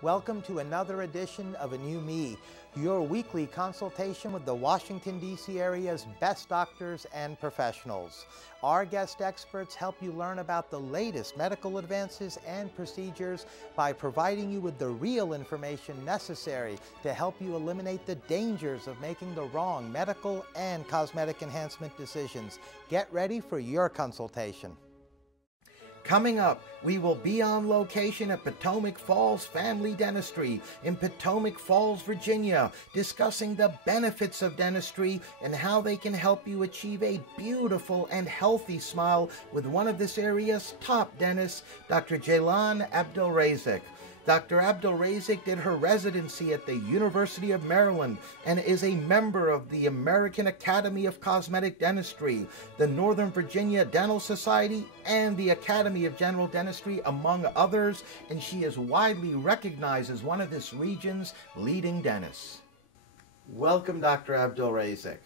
Welcome to another edition of A New Me, your weekly consultation with the Washington, D.C. area's best doctors and professionals. Our guest experts help you learn about the latest medical advances and procedures by providing you with the real information necessary to help you eliminate the dangers of making the wrong medical and cosmetic enhancement decisions. Get ready for your consultation. Coming up, we will be on location at Potomac Falls Family Dentistry in Potomac Falls, Virginia, discussing the benefits of dentistry and how they can help you achieve a beautiful and healthy smile with one of this area's top dentists, Dr. Jailan Abdelrazek. Dr. Abdelrazek did her residency at the University of Maryland and is a member of the American Academy of Cosmetic Dentistry, the Northern Virginia Dental Society, and the Academy of General Dentistry, among others, and she is widely recognized as one of this region's leading dentists. Welcome, Dr. Abdelrazek.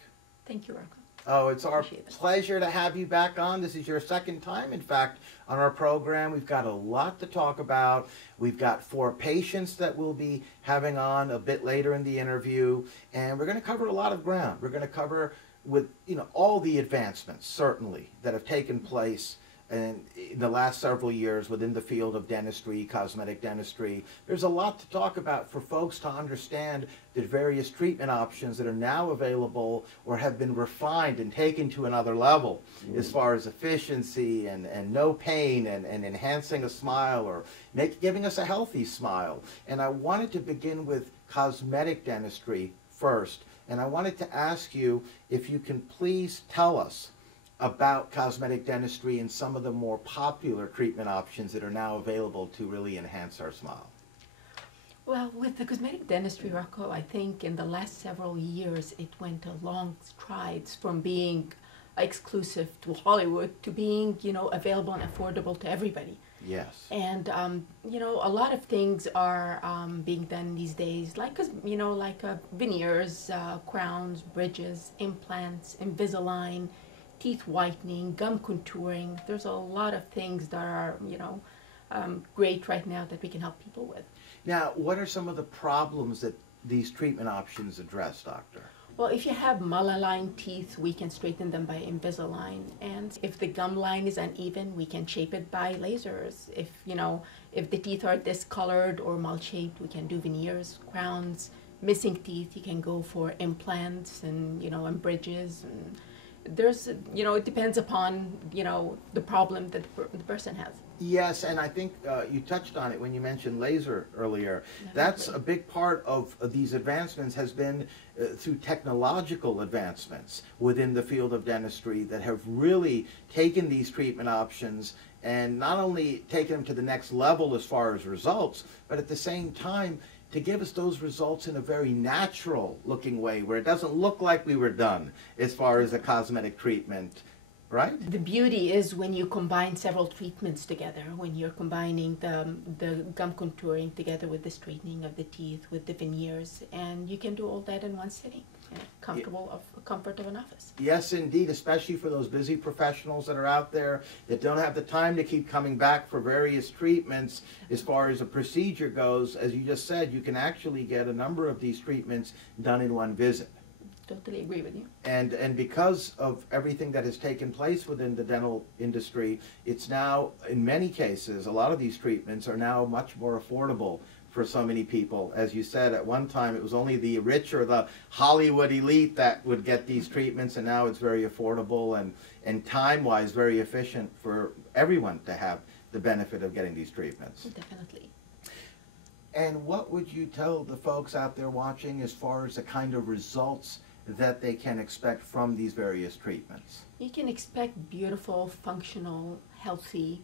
Thank you, Razzaq. Oh, it's our pleasure to have you back on. This is your second time, in fact, on our program. We've got a lot to talk about. We've got 4 patients that we'll be having on a bit later in the interview, and we're going to cover a lot of ground. We're going to cover with, all the advancements, certainly, that have taken place in the last several years within the field of dentistry, cosmetic dentistry. There's a lot to talk about for folks to understand the various treatment options that are now available or have been refined and taken to another level as far as efficiency and no pain and enhancing a smile or giving us a healthy smile. And I wanted to begin with cosmetic dentistry first. And I wanted to ask you if you can please tell us about cosmetic dentistry and some of the more popular treatment options that are now available to really enhance our smile. Well, with the cosmetic dentistry, Razzaq, I think in the last several years it went a long strides from being exclusive to Hollywood to being, available and affordable to everybody. Yes. And, a lot of things are being done these days, like veneers, crowns, bridges, implants, Invisalign, teeth whitening, gum contouring. There's a lot of things that are, great right now that we can help people with. Now, what are some of the problems that these treatment options address, doctor? Well, if you have malaligned teeth, we can straighten them by Invisalign. And if the gum line is uneven, we can shape it by lasers. If the teeth are discolored or mal-shaped, we can do veneers, crowns. Missing teeth, you can go for implants and, and bridges. And there's, it depends upon, the problem that the person has. Yes, and I think you touched on it when you mentioned laser earlier. That's a big part of these advancements has been through technological advancements within the field of dentistry that have really taken these treatment options and not only taken them to the next level as far as results, but at the same time to give us those results in a very natural looking way where it doesn't look like we were done as far as a cosmetic treatment, right? The beauty is when you combine several treatments together, when you're combining the gum contouring together with the straightening of the teeth, with the veneers, and you can do all that in one sitting, comfort of an office. Yes, indeed, especially for those busy professionals that are out there that don't have the time to keep coming back for various treatments. As far as a procedure goes, as you just said, you can actually get a number of these treatments done in one visit. Totally agree with you. And because of everything that has taken place within the dental industry, it's now, in many cases, a lot of these treatments are now much more affordable for so many people. As you said, at one time it was only the rich or the Hollywood elite that would get these treatments, and now it's very affordable and time-wise very efficient for everyone to have the benefit of getting these treatments. Definitely. And what would you tell the folks out there watching as far as the kind of results that they can expect from these various treatments? You can expect beautiful, functional, healthy,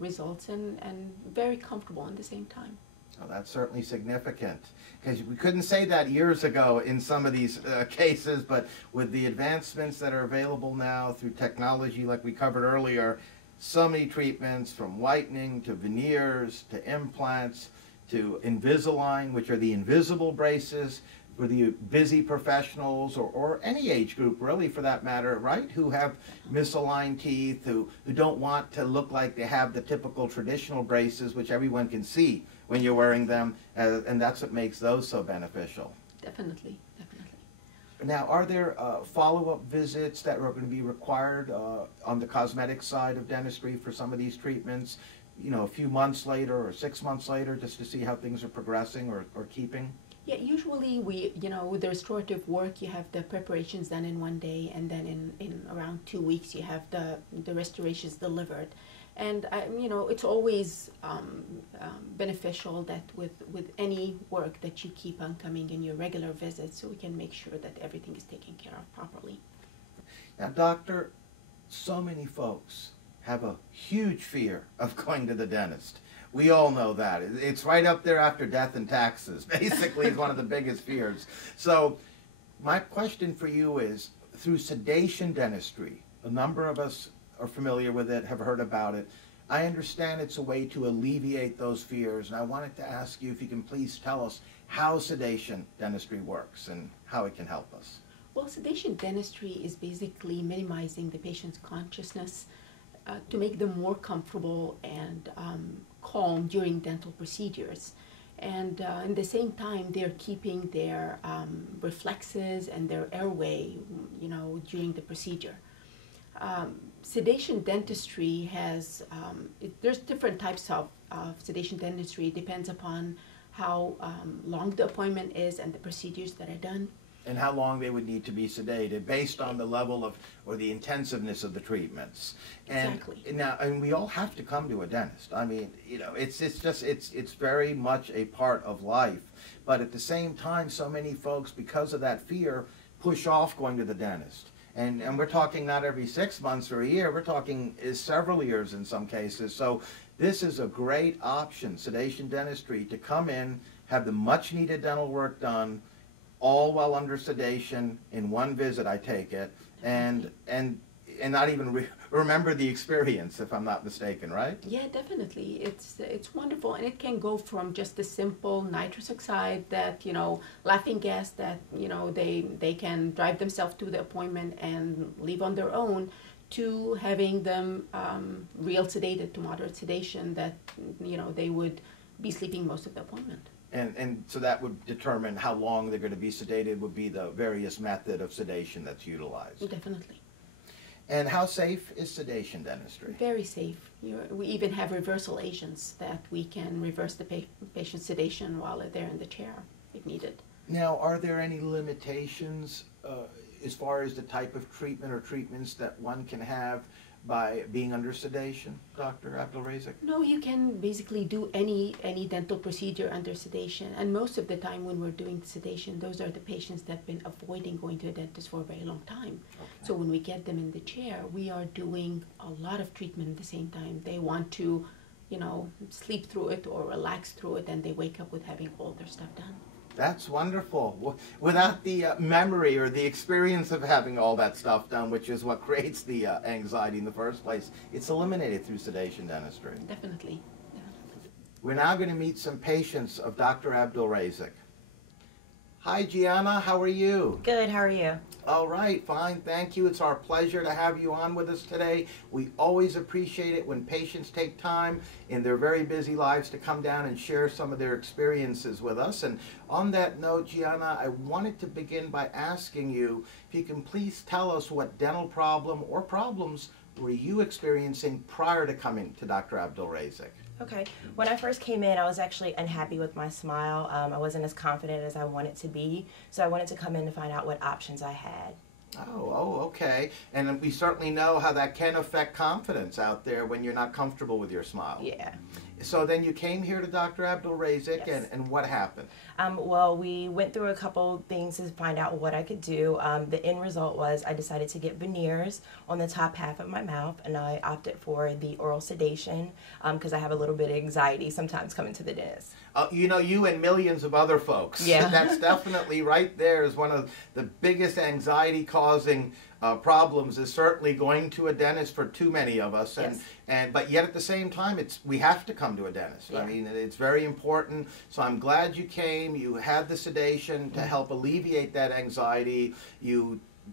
results and very comfortable at the same time. Oh, that's certainly significant, because we couldn't say that years ago in some of these cases, but with the advancements that are available now through technology like we covered earlier, so many treatments from whitening to veneers to implants to Invisalign, which are the invisible braces for the busy professionals or any age group really for that matter, right, who have misaligned teeth, who don't want to look like they have the typical traditional braces which everyone can see when you're wearing them, and that's what makes those so beneficial. Definitely, definitely. Now, are there follow-up visits that are going to be required on the cosmetic side of dentistry for some of these treatments, you know, a few months later or 6 months later, just to see how things are progressing or keeping? Yeah, usually with the restorative work, you have the preparations done in one day, and then in around 2 weeks, you have the restorations delivered. And it's always beneficial that with any work that you keep on coming in your regular visits, so we can make sure that everything is taken care of properly. Now, doctor, so many folks have a huge fear of going to the dentist. We all know that. It's right up there after death and taxes. Basically, it's one of the biggest fears. So my question for you is, through sedation dentistry, a number of us are familiar with it, have heard about it. I understand it's a way to alleviate those fears, and I wanted to ask you if you can please tell us how sedation dentistry works and how it can help us. Well, sedation dentistry is basically minimizing the patient's consciousness to make them more comfortable and calm during dental procedures. And at the same time, they're keeping their reflexes and their airway, during the procedure. Sedation dentistry has, there's different types of sedation dentistry. It depends upon how long the appointment is and the procedures that are done. And how long they would need to be sedated based on the level of, or the intensiveness of the treatments. And exactly. Now, and we all have to come to a dentist. I mean, it's very much a part of life. But at the same time, so many folks, because of that fear, push off going to the dentist. And we're talking not every 6 months or a year, we're talking several years in some cases. So this is a great option, sedation dentistry, to come in, have the much needed dental work done, all while under sedation in one visit, I take it, and not even remember the experience, if I'm not mistaken, right? Yeah, definitely. It's wonderful, and it can go from just the simple nitrous oxide that, laughing gas that, they can drive themselves to the appointment and leave on their own, to having them real sedated to moderate sedation that, they would be sleeping most of the appointment. And so that would determine how long they're going to be sedated, would be the various method of sedation that's utilized. Definitely. And how safe is sedation dentistry? Very safe. We even have reversal agents that we can reverse the patient's sedation while they're in the chair if needed. Now, are there any limitations as far as the type of treatment or treatments that one can have by being under sedation, Dr. Abdelrazek? No, you can basically do any dental procedure under sedation, and most of the time when we're doing sedation, those are the patients that have been avoiding going to a dentist for a very long time. Okay. So when we get them in the chair, we are doing a lot of treatment at the same time. They want to, sleep through it or relax through it, and they wake up with having all their stuff done. That's wonderful. Without the memory or the experience of having all that stuff done, which is what creates the anxiety in the first place, it's eliminated through sedation dentistry. Definitely. We're now going to meet some patients of Dr. Abdelrazek. Hi, Gianna. How are you? Good. How are you? All right. Fine. Thank you. It's our pleasure to have you on with us today. We always appreciate it when patients take time in their very busy lives to come down and share some of their experiences with us. And on that note, Gianna, I wanted to begin by asking you if you can please tell us what dental problem or problems were you experiencing prior to coming to Dr. Abdelrazek? Okay. When I first came in, I was actually unhappy with my smile. I wasn't as confident as I wanted to be, so I wanted to come in to find out what options I had. Oh, okay. And we certainly know how that can affect confidence out there when you're not comfortable with your smile. Yeah. So then you came here to Dr. Abdelrazek, yes. and what happened? Well, we went through a couple things to find out what I could do. The end result was I decided to get veneers on the top half of my mouth, and I opted for the oral sedation because I have a little bit of anxiety sometimes coming to the dentist. You and millions of other folks. Yeah. That's definitely right there is one of the biggest anxiety-causing problems, is certainly going to a dentist for too many of us. Yes. But yet at the same time, we have to come to a dentist. Yeah. I mean, it's very important. So I'm glad you came. You had the sedation to help alleviate that anxiety.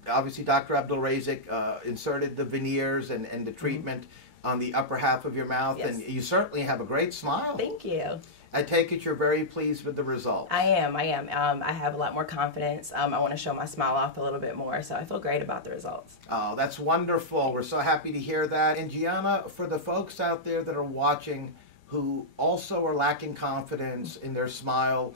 Obviously, Dr. Abdelrazek inserted the veneers and the treatment on the upper half of your mouth. Yes. And you certainly have a great smile. Thank you. I take it you're very pleased with the results. I am. I have a lot more confidence. I want to show my smile off a little bit more, so I feel great about the results. Oh, that's wonderful. We're so happy to hear that. And Gianna, for the folks out there that are watching who also are lacking confidence in their smile,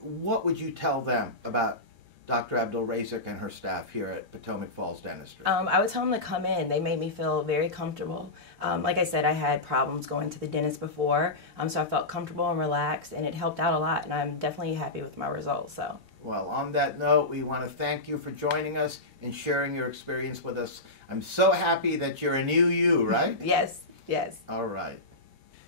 what would you tell them about Dr. Abdelrazek and her staff here at Potomac Falls Dentistry? I would tell them to come in. They made me feel very comfortable. Like I said, I had problems going to the dentist before, so I felt comfortable and relaxed, and it helped out a lot, and I'm definitely happy with my results. So. Well, on that note, we want to thank you for joining us and sharing your experience with us. I'm so happy that you're a new you, right? Yes, yes. All right.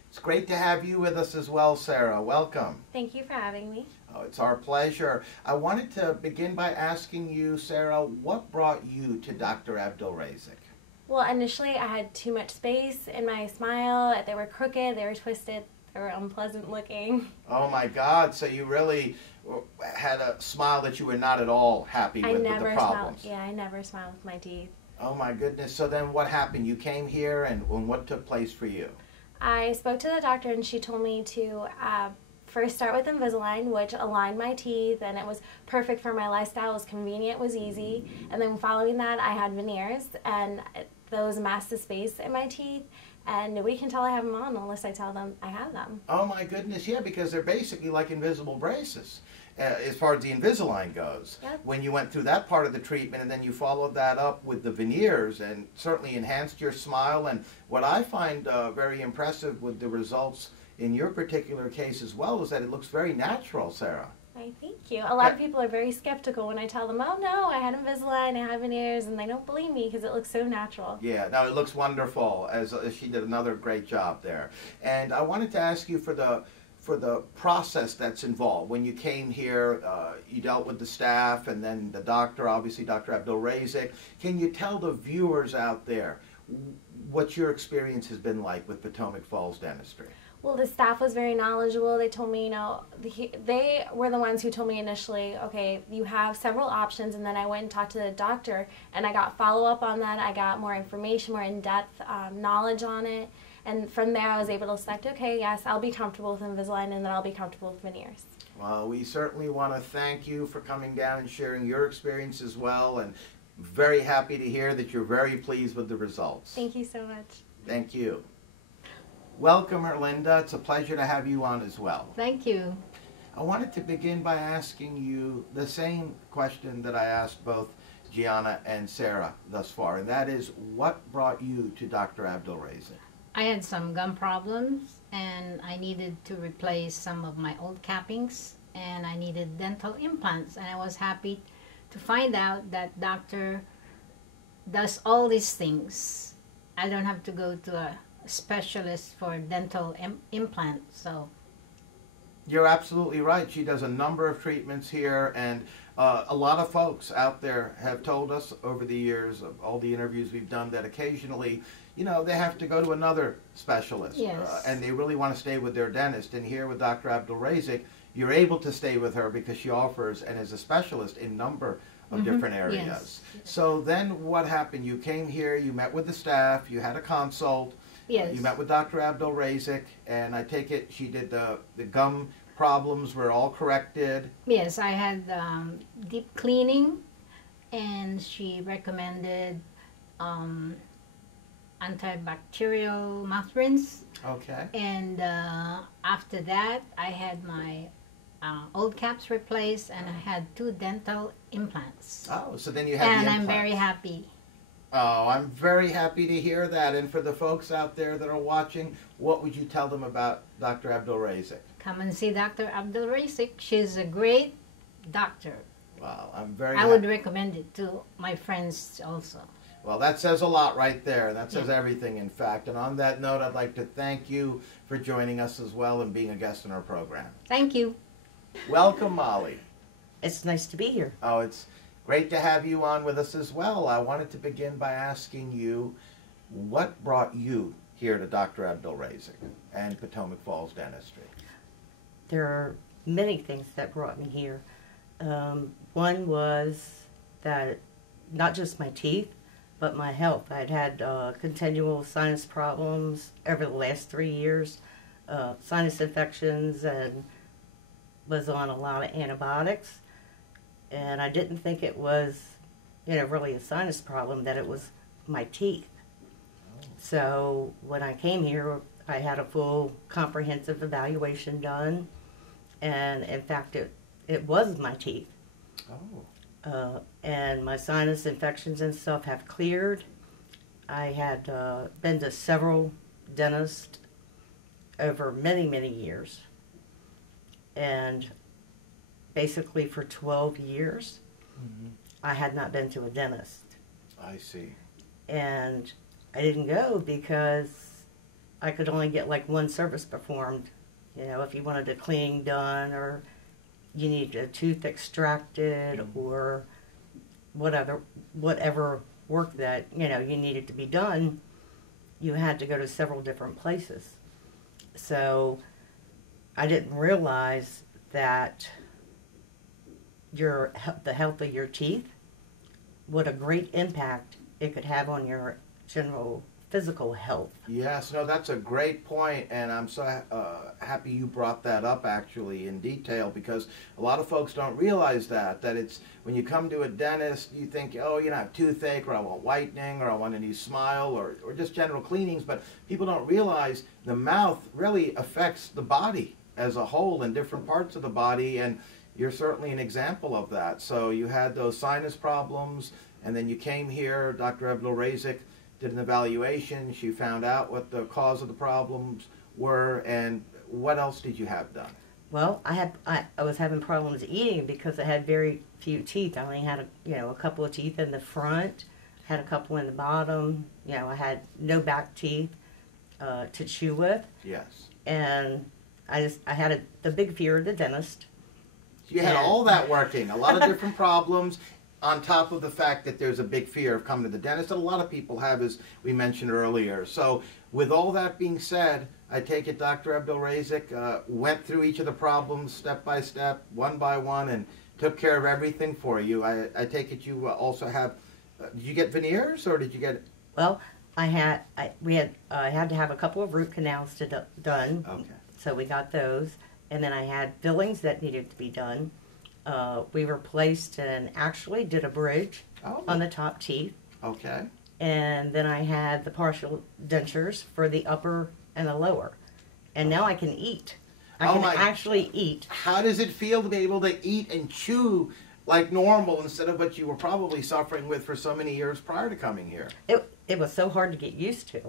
It's great to have you with us as well, Sarah. Welcome. Thank you for having me. Oh, it's our pleasure. I wanted to begin by asking you, Sarah, what brought you to Dr. Abdelrazek? Well, initially I had too much space in my smile. They were crooked, they were twisted, they were unpleasant looking. Oh my God, so you really had a smile that you were not at all happy with the problems. I never smiled with my teeth. Oh my goodness, so then what happened? You came here and what took place for you? I spoke to the doctor and she told me to first start with Invisalign, which aligned my teeth, and it was perfect for my lifestyle. It was convenient, it was easy. And then following that, I had veneers, and those masked the space in my teeth, and nobody can tell I have them on unless I tell them I have them. Oh my goodness, yeah, because they're basically like invisible braces. As far as the Invisalign goes. Yep. When you went through that part of the treatment and then you followed that up with the veneers and certainly enhanced your smile, and what I find very impressive with the results in your particular case as well is that it looks very natural, Sarah. Why, thank you. A lot of people are very skeptical when I tell them, oh no, I had Invisalign, I have veneers, and they don't believe me because it looks so natural. Yeah, no, it looks wonderful, as she did another great job there. And I wanted to ask you for the process that's involved. When you came here, you dealt with the staff and then the doctor, obviously Dr. Abdelrazek. Can you tell the viewers out there what your experience has been like with Potomac Falls Dentistry? Well, the staff was very knowledgeable. They told me, they were the ones who told me initially, okay, you have several options, and then I went and talked to the doctor, and I got follow-up on that. I got more information, more in-depth knowledge on it, and from there I was able to select, okay, yes, I'll be comfortable with Invisalign, and then I'll be comfortable with veneers. Well, we certainly want to thank you for coming down and sharing your experience as well, and very happy to hear that you're very pleased with the results. Thank you so much. Thank you. Welcome, Erlinda. It's a pleasure to have you on as well. Thank you. I wanted to begin by asking you the same question that I asked both Gianna and Sarah thus far, and that is, what brought you to Dr. Abdelrazek? I had some gum problems, and I needed to replace some of my old cappings, and I needed dental implants, and I was happy to find out that doctor does all these things. I don't have to go to a specialist for dental implants. So you're absolutely right. She does a number of treatments here, and a lot of folks out there have told us over the years of all the interviews we've done that occasionally, you know, they have to go to another specialist. Yes. And they really want to stay with their dentist. And here with Dr. Abdelrazek, you're able to stay with her because she offers and is a specialist in a number of different areas. Yes. So then what happened? You came here, you met with the staff, you had a consult. Yes. You met with Dr. Abdelrazek, and I take it she did the gum problems were all corrected. Yes, I had deep cleaning, and she recommended antibacterial mouth rinse. Okay. And after that, I had my old caps replaced, and I had 2 dental implants. Oh, so then you had and the I'm implants. very happy. Oh, I'm very happy to hear that. And for the folks out there that are watching, what would you tell them about Dr. Abdelrazek? Come and see Dr. Abdelrazek. She's a great doctor. Wow, I'm very I would recommend it to my friends also. Well, that says a lot right there. That says everything, in fact. And on that note, I'd like to thank you for joining us as well and being a guest in our program. Thank you. Welcome, Molly. It's nice to be here. Oh, it's great to have you on with us as well. I wanted to begin by asking you, what brought you here to Dr. Abdelrazek and Potomac Falls Dentistry? There are many things that brought me here. One was that not just my teeth, but my health. I'd had continual sinus problems over the last 3 years. sinus infections and was on a lot of antibiotics. And I didn't think it was, really a sinus problem, that it was my teeth. So when I came here, I had a full comprehensive evaluation done. And in fact, it was my teeth. And my sinus infections and stuff have cleared. I had been to several dentists over many, many years. And basically for 12 years, I had not been to a dentist. I see. And I didn't go because I could only get like one service performed. If you wanted a cleaning done, or you needed a tooth extracted, or whatever work that, you needed to be done, you had to go to several different places. So I didn't realize that the health of your teeth, what a great impact it could have on your general physical health. Yes, no, that's a great point, and I'm so happy you brought that up actually in detail, because a lot of folks don't realize that it's when you come to a dentist, you think, oh, I have toothache, or I want whitening, or I want a new smile, or just general cleanings, but people don't realize the mouth really affects the body as a whole in different parts of the body, and you're certainly an example of that. So you had those sinus problems, and then you came here, Dr. Abdelrazek did an evaluation. She found out what the cause of the problems were, and what else did you have done? Well, I was having problems eating because I had very few teeth. I only had a couple of teeth in the front, had a couple in the bottom. I had no back teeth to chew with. Yes. And I had the big fear of the dentist. You had all that working, a lot of different problems, on top of the fact that there's a big fear of coming to the dentist that a lot of people have, as we mentioned earlier. So with all that being said, I take it Dr. Abdelrazek went through each of the problems step by step, one by one, and took care of everything for you. I take it you also have, did you get veneers, or did you get... Well, I had to have a couple of root canals done. Okay. So we got those. And then I had fillings that needed to be done. We replaced and actually did a bridge on the top teeth. Okay. And then I had the partial dentures for the upper and the lower. And now I can eat. I can actually eat. How does it feel to be able to eat and chew like normal instead of what you were probably suffering with for so many years prior to coming here? It was so hard to get used to,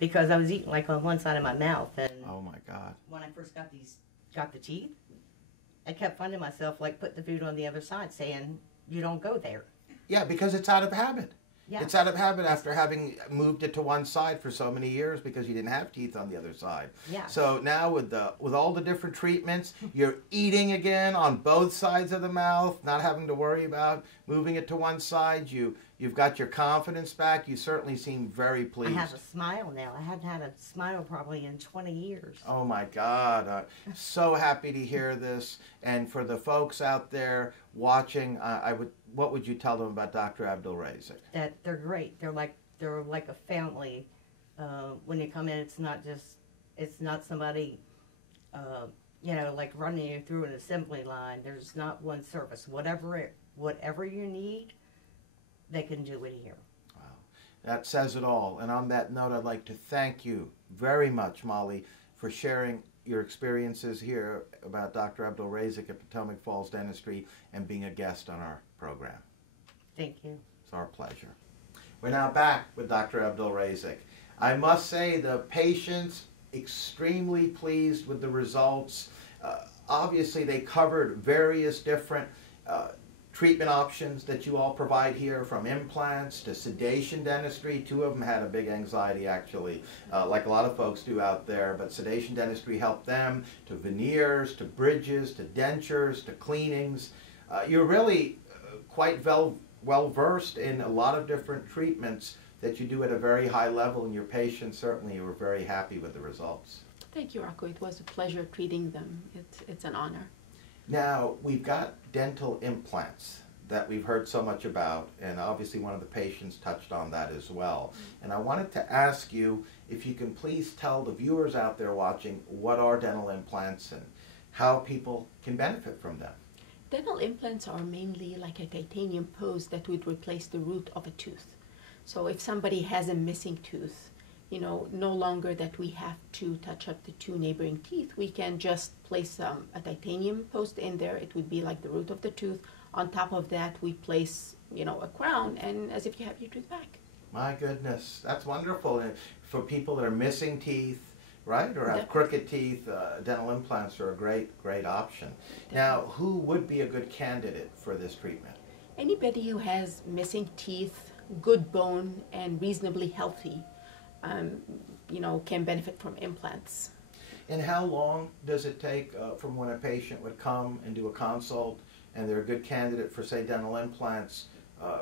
because I was eating like on one side of my mouth. And oh my God. When I first got the teeth, I kept finding myself like putting the food on the other side, saying, you don't go there. Yeah, because it's out of habit. Yeah. It's out of habit after having moved it to one side for so many years because you didn't have teeth on the other side. Yeah. So now with all the different treatments, you're eating again on both sides of the mouth, not having to worry about moving it to one side. You've got your confidence back. You certainly seem very pleased. I have a smile now. I hadn't had a smile probably in 20 years. Oh my God. So happy to hear this. And for the folks out there watching, what would you tell them about Dr. Abdelrazek? That they're great. They're like a family. When you come in, it's not somebody, like running you through an assembly line. There's not one service. Whatever you need, they can do it here. Wow. That says it all. And on that note, I'd like to thank you very much, Molly, for sharing your experiences here about Dr. Abdelrazek at Potomac Falls Dentistry and being a guest on our program. Thank you. It's our pleasure. We're now back with Dr. Abdelrazek. I must say the patients extremely pleased with the results. Obviously, they covered various different treatment options that you all provide here, from implants to sedation dentistry. Two of them had a big anxiety, actually, like a lot of folks do out there, but sedation dentistry helped them, to veneers, to bridges, to dentures, to cleanings. You're really quite well-versed in a lot of different treatments that you do at a very high level, and your patients certainly were very happy with the results. Thank you, Rocco. It was a pleasure treating them. It's an honor. Now, we've got dental implants that we've heard so much about, and obviously one of the patients touched on that as well. And I wanted to ask you if you can please tell the viewers out there watching what are dental implants and how people can benefit from them. Dental implants are mainly like a titanium post that would replace the root of a tooth. So if somebody has a missing tooth, no longer that we have to touch up the two neighboring teeth, we can just place a titanium post in there. It would be like the root of the tooth. On top of that, we place, a crown, and as if you have your tooth back. My goodness, that's wonderful. And for people that are missing teeth, right, or have crooked teeth, dental implants are a great option. Definitely. Now, who would be a good candidate for this treatment? Anybody who has missing teeth, good bone, and reasonably healthy, can benefit from implants. And how long does it take from when a patient would come and do a consult and they're a good candidate for, say, dental implants?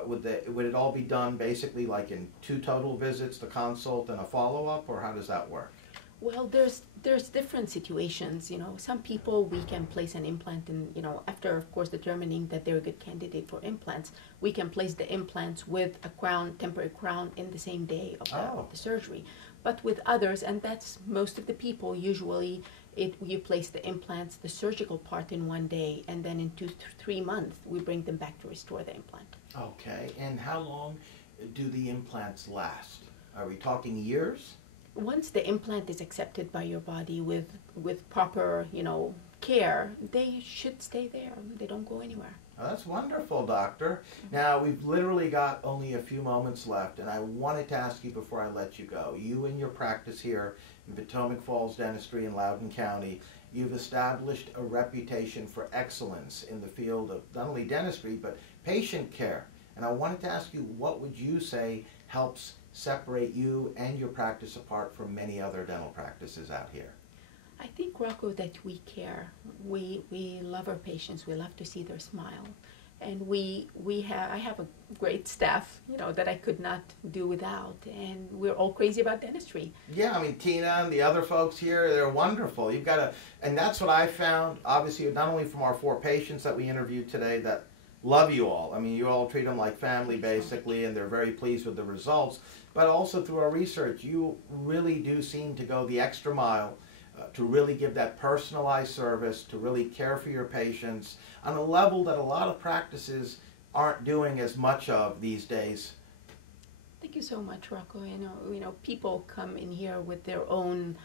Would it all be done basically like in 2 total visits, the consult and a follow-up, or how does that work? Well, there's different situations. Some people we can place an implant in, after, of course, determining that they're a good candidate for implants, we can place the implants with a crown, temporary crown, in the same day of the surgery. But with others, and that's most of the people, usually you place the implants, the surgical part, in 1 day, and then in 2 to 3 months, we bring them back to restore the implant. Okay, and how long do the implants last? Are we talking years? Once the implant is accepted by your body with proper, care, they should stay there. They don't go anywhere. Oh, that's wonderful, doctor. Now, we've literally got only a few moments left, and I wanted to ask you before I let you go. You and your practice here in Potomac Falls Dentistry in Loudoun County, you've established a reputation for excellence in the field of not only dentistry, but patient care. And I wanted to ask you, what would you say helps separate you and your practice apart from many other dental practices out here? I think, Rocco, that we care. We love our patients. We love to see their smile. And I have a great staff, that I could not do without. And we're all crazy about dentistry. Yeah, I mean, Tina and the other folks here, they're wonderful. And that's what I found, obviously, not only from our 4 patients that we interviewed today that love you all. I mean, you all treat them like family, basically, and they're very pleased with the results. But also through our research, you really do seem to go the extra mile to really give that personalized service, to really care for your patients on a level that a lot of practices aren't doing as much of these days. Thank you so much, Rocco. People come in here with their own,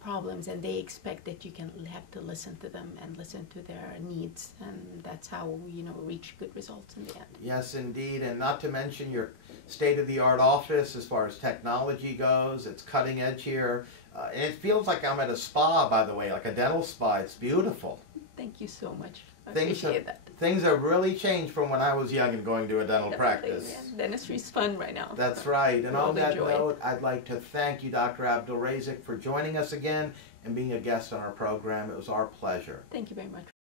problems, and they expect that you can have to listen to them and listen to their needs, and that's how we, reach good results in the end. Yes, indeed, and not to mention your state-of-the-art office as far as technology goes. It's cutting edge here. And it feels like I'm at a spa, by the way, like a dental spa. It's beautiful. Thank you so much. I appreciate that. Things have really changed from when I was young and going to a dental practice. Yeah. Dentistry's fun right now. That's right. And on that note, I'd like to thank you, Dr. Abdelrazek, for joining us again and being a guest on our program. It was our pleasure. Thank you very much.